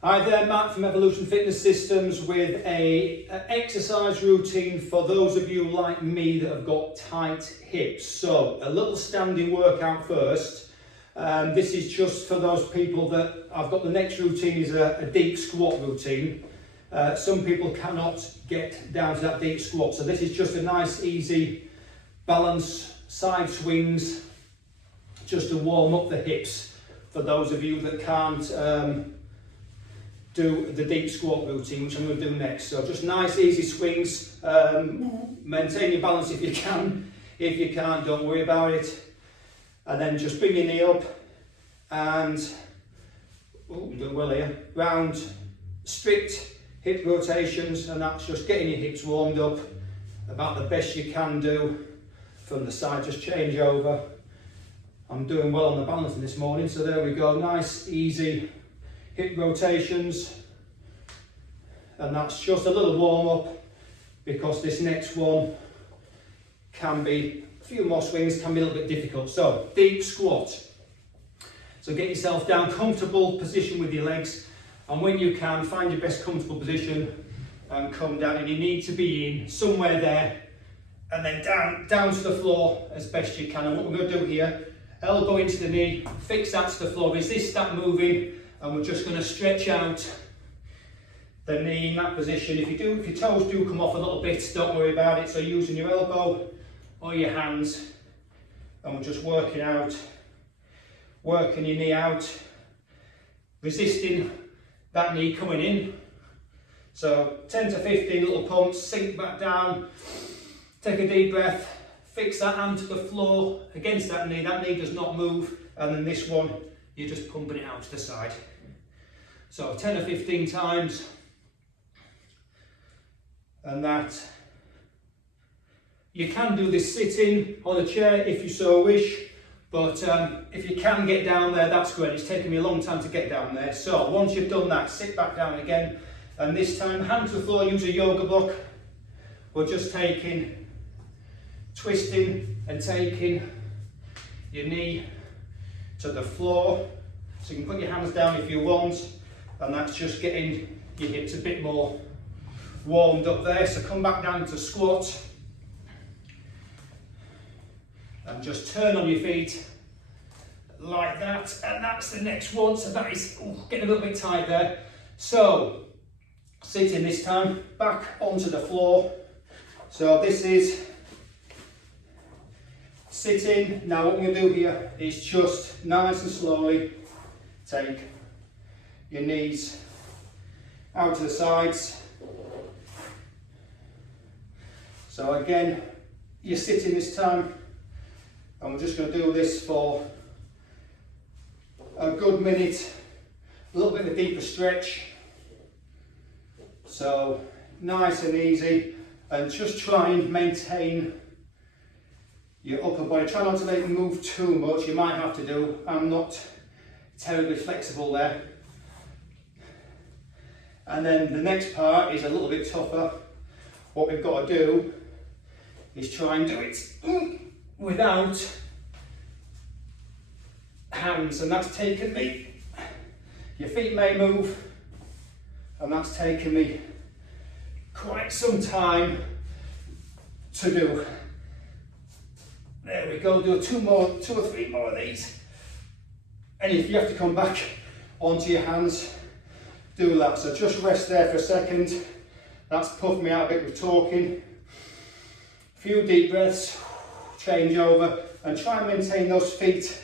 Hi there, Matt from Evolution Fitness Systems with an exercise routine for those of you like me that have got tight hips. So a little standing workout first. This is just for those people that I've got. The next routine is a deep squat routine. Some people cannot get down to that deep squat, so this is just a nice easy balance side swings just to warm up the hips for those of you that can't do the deep squat routine, which I'm going to do next. So just nice easy swings. Maintain your balance if you can. If you can't, don't worry about it. And then just bring your knee up and do well here. Round strict hip rotations, and that's just getting your hips warmed up about the best you can do from the side. Just change over. I'm doing well on the balancing this morning, so there we go. Nice easy hip rotations, and that's just a little warm up because this next one can be a few more swings, can be a little bit difficult. So deep squat. So get yourself down, comfortable position with your legs, and when you can, find your best comfortable position and come down. And you need to be in somewhere there, and then down to the floor as best you can. And what we're going to do here, elbow into the knee, fix that to the floor, resist that moving. And we're just going to stretch out the knee in that position. If your toes do come off a little bit, don't worry about it. So using your elbow or your hands, and we're just working your knee out, resisting that knee coming in. So 10 to 15 little pumps, sink back down, take a deep breath, fix that hand to the floor against that knee does not move, and then this one, you're just pumping it out to the side. So 10 or 15 times, and that. You can do this sitting on a chair if you so wish, but if you can get down there, that's great. It's taken me a long time to get down there. So once you've done that, sit back down again, and this time hand to the floor, use a yoga block. We're just twisting and taking your knee to the floor, so you can put your hands down if you want, and that's just getting your hips a bit more warmed up there. So come back down to squat and just turn on your feet like that, and that's the next one. So that is getting a little bit tight there. So sitting this time, back onto the floor. So this is sitting. Now what we're going to do here is just nice and slowly take your knees out to the sides. So again, you're sitting this time, and we're just going to do this for a good minute, a little bit of a deeper stretch. So nice and easy, and just try and maintain your upper body. Try not to let it move too much. You might have to do. I'm not terribly flexible there. And then the next part is a little bit tougher. What we've got to do is try and do it without hands, and that's taken me, your feet may move, and that's taken me quite some time to do. There we go, do two or three more of these. And if you have to come back onto your hands, do that. So just rest there for a second. That's puffed me out a bit with talking. A few deep breaths, change over, and try and maintain those feet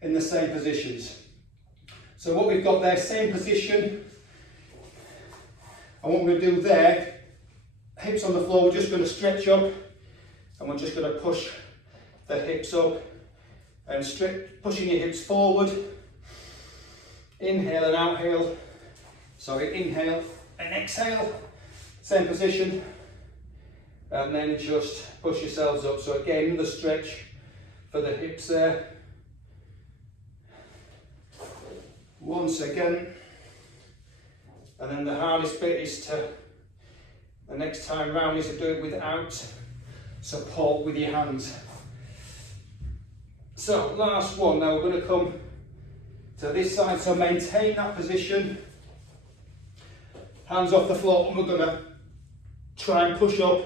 in the same positions. So what we've got there, same position. And what we're going to do there, hips on the floor, we're just going to stretch up, and we're just going to push the hips up and pushing your hips forward. Inhale and exhale. Sorry, inhale and exhale. Same position. And then just push yourselves up. So again, another stretch for the hips there. Once again. And then the hardest bit is the next time round is to do it without support with your hands. So last one, now we're going to come to this side, so maintain that position hands off the floor, and we're going to try and push up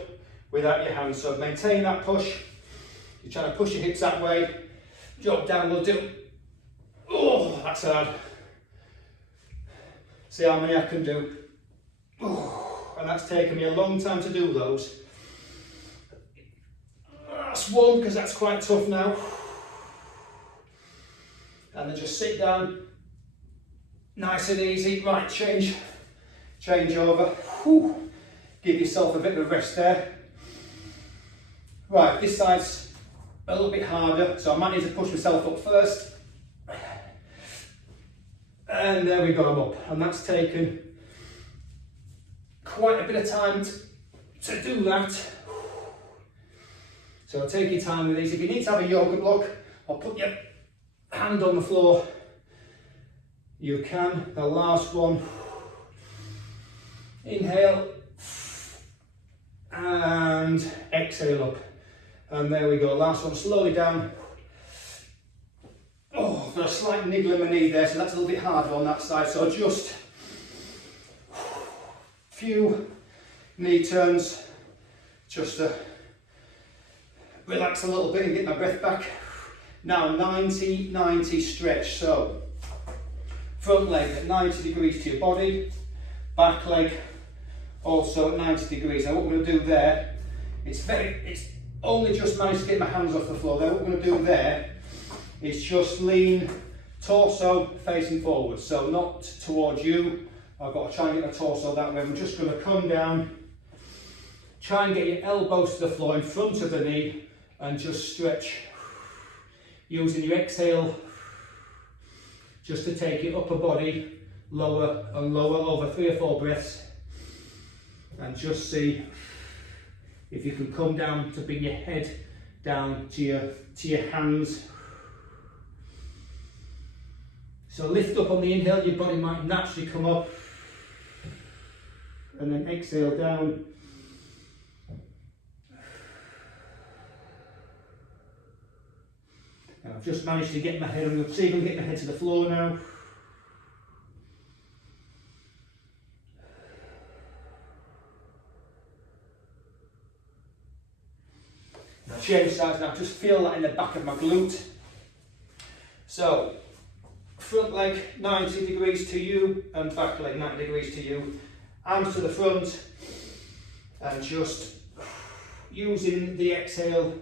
without your hands. So maintain that push. You're trying to push your hips that way. Drop down, we'll do. Oh, that's hard. See how many I can do. Oh, and that's taken me a long time to do those. That's one, because that's quite tough now. And then just sit down. Nice and easy. Right, change over. Whew. Give yourself a bit of a rest there. Right, this side's a little bit harder, so I might need to push myself up first. And there we go, I'm up. And that's taken quite a bit of time to do that. So take your time with these. If you need to have a yoga block or put your hand on the floor, you can. The last one. Inhale and exhale up. And there we go, last one, slowly down. Oh, got a slight niggle in my knee there, so that's a little bit harder on that side. So just few knee turns, just to relax a little bit and get my breath back. Now 90-90 stretch, so front leg at 90 degrees to your body, back leg also at 90 degrees. Now what we're going to do there, it's only just managed to get my hands off the floor there. What we're going to do there is just lean torso facing forward, so not towards you. I've got to try and get my torso that way. I'm just going to come down, try and get your elbows to the floor in front of the knee and just stretch using your exhale just to take your upper body lower and lower over 3 or 4 breaths, and just see if you can come down to bring your head down to your hands. So lift up on the inhale, your body might naturally come up, and then exhale down. Now I've just managed to get my head, I'm going to see if I can get my head to the floor now. Change sides now, just feel that in the back of my glute. So, front leg 90 degrees to you and back leg 90 degrees to you. Arms to the front and just using the exhale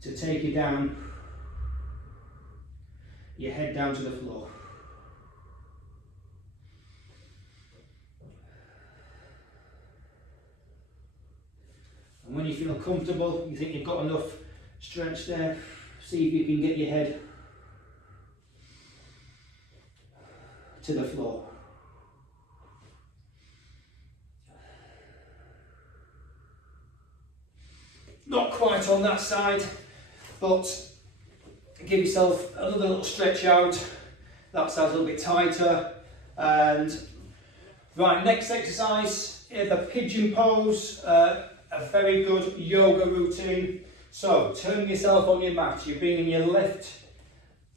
to take you down, your head down to the floor. And when you feel comfortable, you think you've got enough stretch there, see if you can get your head to the floor. Not quite on that side, but give yourself another little stretch out. That side's a little bit tighter. And right, next exercise is the pigeon pose. A very good yoga routine. So turn yourself on your mat. You're bringing your left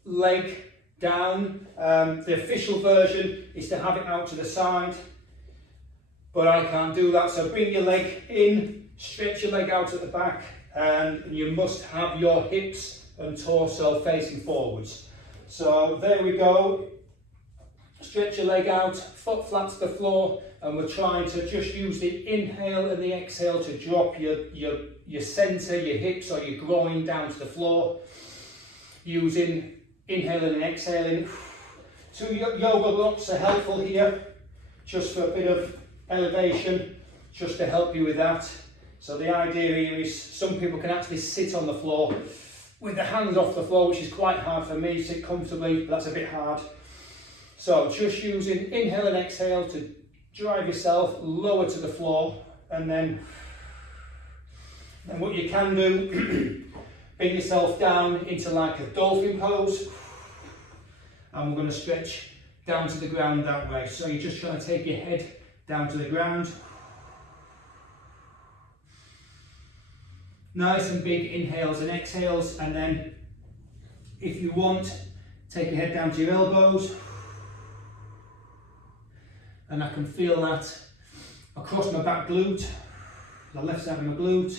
leg down. The official version is to have it out to the side, but I can't do that. So bring your leg in, stretch your leg out at the back, and you must have your hips and torso facing forwards. So there we go. Stretch your leg out, foot flat to the floor, and we're trying to just use the inhale and the exhale to drop your centre, your hips or your groin down to the floor. Using inhaling and exhaling. 2 yoga blocks are helpful here, just for a bit of elevation, just to help you with that. So the idea here is some people can actually sit on the floor with the hands off the floor, which is quite hard for me. Sit comfortably, but that's a bit hard. So just using inhale and exhale to drive yourself lower to the floor, and then what you can do, bring yourself down into like a dolphin pose, and we're going to stretch down to the ground that way. So you're just trying to take your head down to the ground. Nice and big inhales and exhales, and then if you want, take your head down to your elbows. and I can feel that across my back glute, the left side of my glute,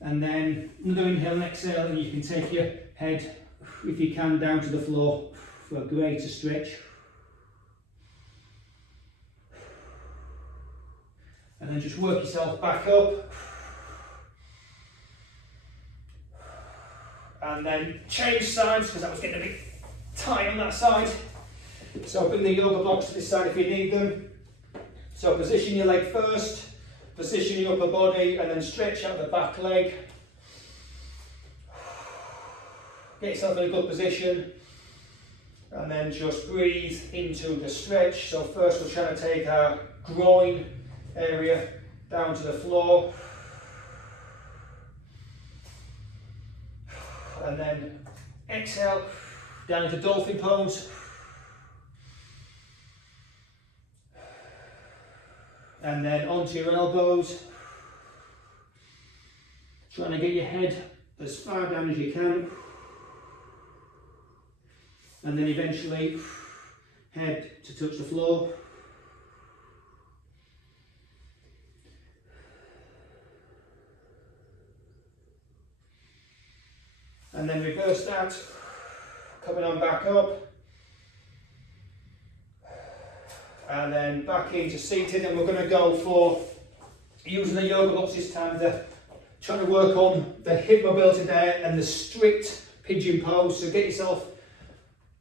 and then another inhale and exhale, and you can take your head, if you can, down to the floor for a greater stretch. And then just work yourself back up. And then change sides, because that was getting a bit tight on that side. So bring the yoga blocks to this side if you need them. So position your leg first, position your upper body, and then stretch out the back leg. Get yourself in a good position, and then just breathe into the stretch. So first we're trying to take our groin area down to the floor, and then exhale down into dolphin pose, and then onto your elbows, trying to get your head as far down as you can, and then eventually head to touch the floor. And then reverse that, coming on back up, and then back into seated, and we're going to go for using the yoga blocks this time, trying to work on the hip mobility there and the strict pigeon pose. So get yourself,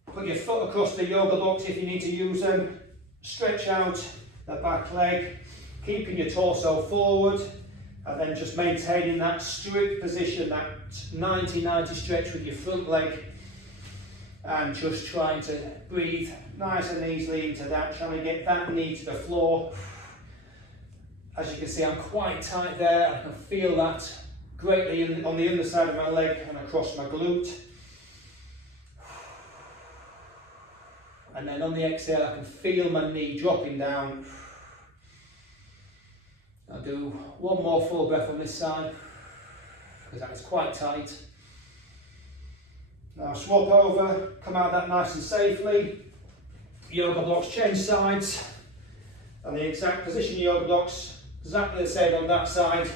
put your foot across the yoga blocks if you need to use them, stretch out the back leg, keeping your torso forward, and then just maintaining that strict position, that 90-90 stretch with your front leg, and just trying to breathe nice and easily into that, trying to get that knee to the floor. As you can see, I'm quite tight there. I can feel that greatly on the underside of my leg and across my glute. And then on the exhale, I can feel my knee dropping down. I'll do one more full breath on this side, because that was quite tight. Now swap over, come out that nice and safely. Yoga blocks, change sides, and the exact position of yoga blocks, exactly the same on that side.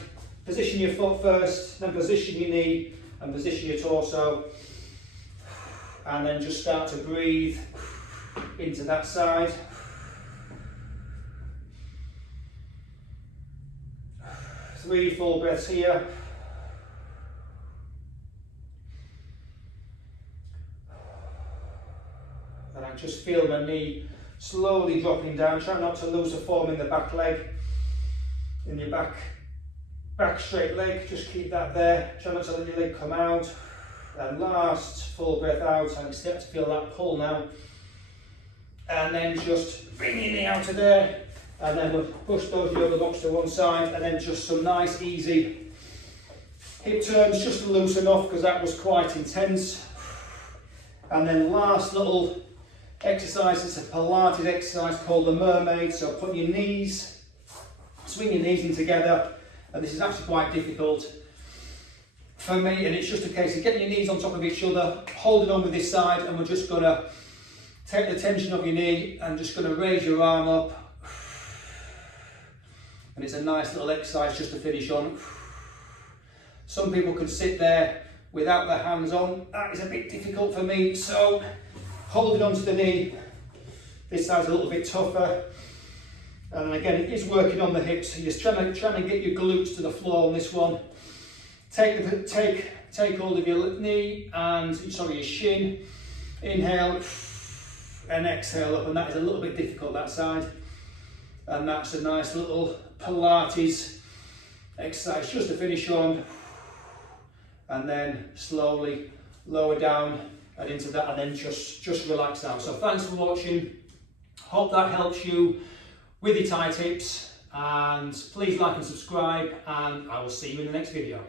Position your foot first, then position your knee, and position your torso. And then just start to breathe into that side. Three full breaths here. And I just feel my knee slowly dropping down. Try not to lose the form in the back leg, in your back straight leg. Just keep that there. Try not to let your leg come out. And last full breath out. And start to feel that pull now. And then just bring your knee out of there. And then we'll push those yoga blocks to one side, and then just some nice easy hip turns just to loosen off, because that was quite intense. And then last little exercise, it's a Pilates exercise called the mermaid. So put your knees, swing your knees in together, and this is actually quite difficult for me, and it's just a case of getting your knees on top of each other, holding on with this side, and we're just going to take the tension off your knee and just going to raise your arm up. And it's a nice little exercise just to finish on. Some people can sit there without their hands on. That is a bit difficult for me. So holding onto the knee, this side's a little bit tougher. And then again, it is working on the hips. You're just trying to get your glutes to the floor on this one. Take hold of your knee and your shin. Inhale and exhale up, and that is a little bit difficult, that side. And that's a nice little Pilates exercise just to finish on, and then slowly lower down and into that, and then just relax out. So thanks for watching. Hope that helps you with your tight hips, and please like and subscribe, and I will see you in the next video.